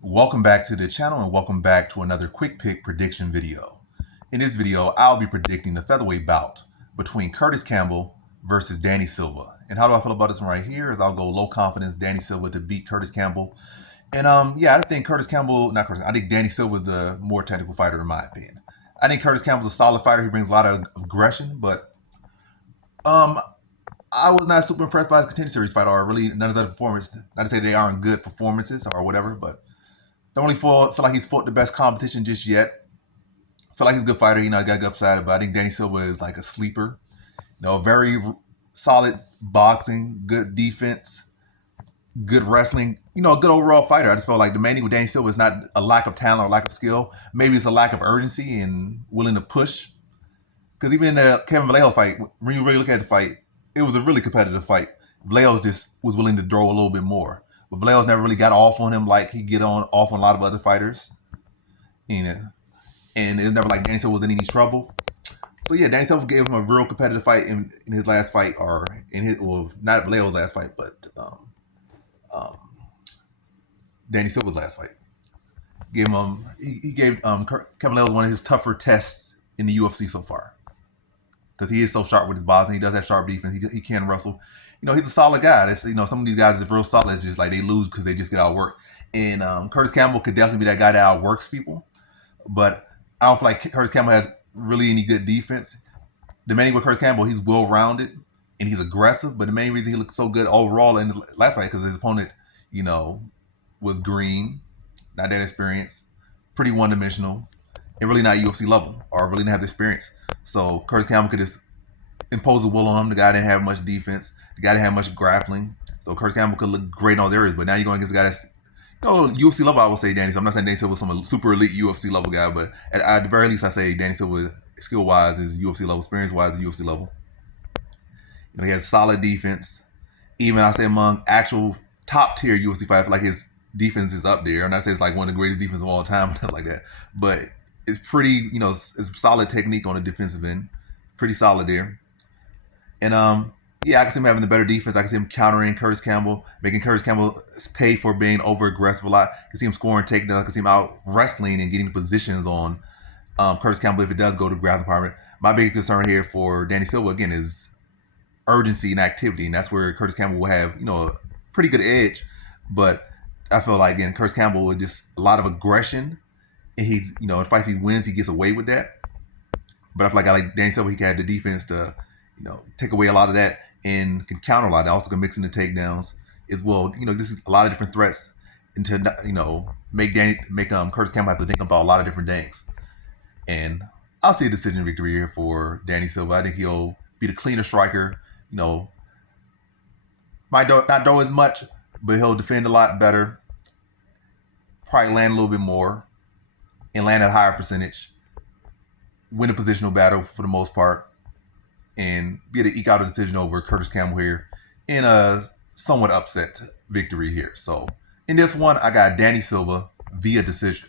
Welcome back to the channel and welcome back to another quick pick prediction video. In this video, I'll be predicting the featherweight bout between Kurtis Campbell versus Danny Silva. And how do I feel about this one right here is I'll go low confidence Danny Silva to beat Kurtis Campbell. And yeah, I think I think Danny Silva is the more technical fighter in my opinion. I think Kurtis Campbell's a solid fighter. He brings a lot of aggression, but um I was not super impressed by his contender series fight or really none of his other performances. Not to say they aren't good performances or whatever, but don't really feel like he's fought the best competition just yet. Feel like he's a good fighter. Got good upside, but I think Danny Silva is like a sleeper. Very solid boxing, good defense, good wrestling. A good overall fighter. I just felt like the main thing with Danny Silva is not a lack of talent or lack of skill. Maybe it's a lack of urgency and willing to push. Because even in the Kevin Vallejo's fight, when you really look at the fight, it was a really competitive fight. Vallejo's just was willing to throw a little bit more. But Vallejo's never really got off on him like he get off on a lot of other fighters. And it's never like Danny Silva was in any trouble. So yeah, Danny Silva gave him a real competitive fight in his last fight, or in his not Vallejo's last fight, but um, Danny Silva's last fight. He gave Kevin Vallejo one of his tougher tests in the UFC so far, because he is so sharp with his boxing. He does have sharp defense. He can wrestle. He's a solid guy. Some of these guys is real solid. It's just like they lose because they just get outworked. And Kurtis Campbell could definitely be that guy that outworks people. But I don't feel like Kurtis Campbell has really any good defense. The main thing with Kurtis Campbell, he's well-rounded and he's aggressive. But the main reason he looked so good overall in the last fight because his opponent, was green, not that experienced, pretty one-dimensional, and really not UFC level or really didn't have the experience. So Kurtis Campbell could just impose a will on him. The guy didn't have much defense. The guy didn't have much grappling. So Kurtis Campbell could look great in all areas. But now you're going against a guy that's UFC level, I would say Danny. So I'm not saying Danny Silva was some super elite UFC level guy, but at the very least, I say Danny Silva, skill wise, is UFC level, experience wise, is UFC level. He has solid defense. Even I say among actual top tier UFC fighters, like his defense is up there. I'm not saying it's like one of the greatest defenses of all time, nothing like that. But it's pretty, it's solid technique on the defensive end, pretty solid there. And yeah, I can see him having the better defense. I can see him countering Kurtis Campbell, making Kurtis Campbell pay for being over aggressive a lot. I can see him scoring takedowns. I can see him out wrestling and getting positions on Kurtis Campbell if it does go to grab department. My biggest concern here for Danny Silva again is urgency and activity, and that's where Kurtis Campbell will have a pretty good edge. But I feel like again, Kurtis Campbell with just a lot of aggression, and he's in fights he wins, he gets away with that. But I feel like Danny Silva, he can have the defense to take away a lot of that and can counter a lot. They also can mix in the takedowns as well. This is a lot of different threats, and to make Kurtis Campbell have to think about a lot of different things. And I'll see a decision victory here for Danny Silva. I think he'll be the cleaner striker. Might not throw as much, but he'll defend a lot better. Probably land a little bit more and land at a higher percentage. Win a positional battle for the most part, and be able to eke out a decision over Kurtis Campbell here in a somewhat upset victory here. So in this one, I got Danny Silva via decision.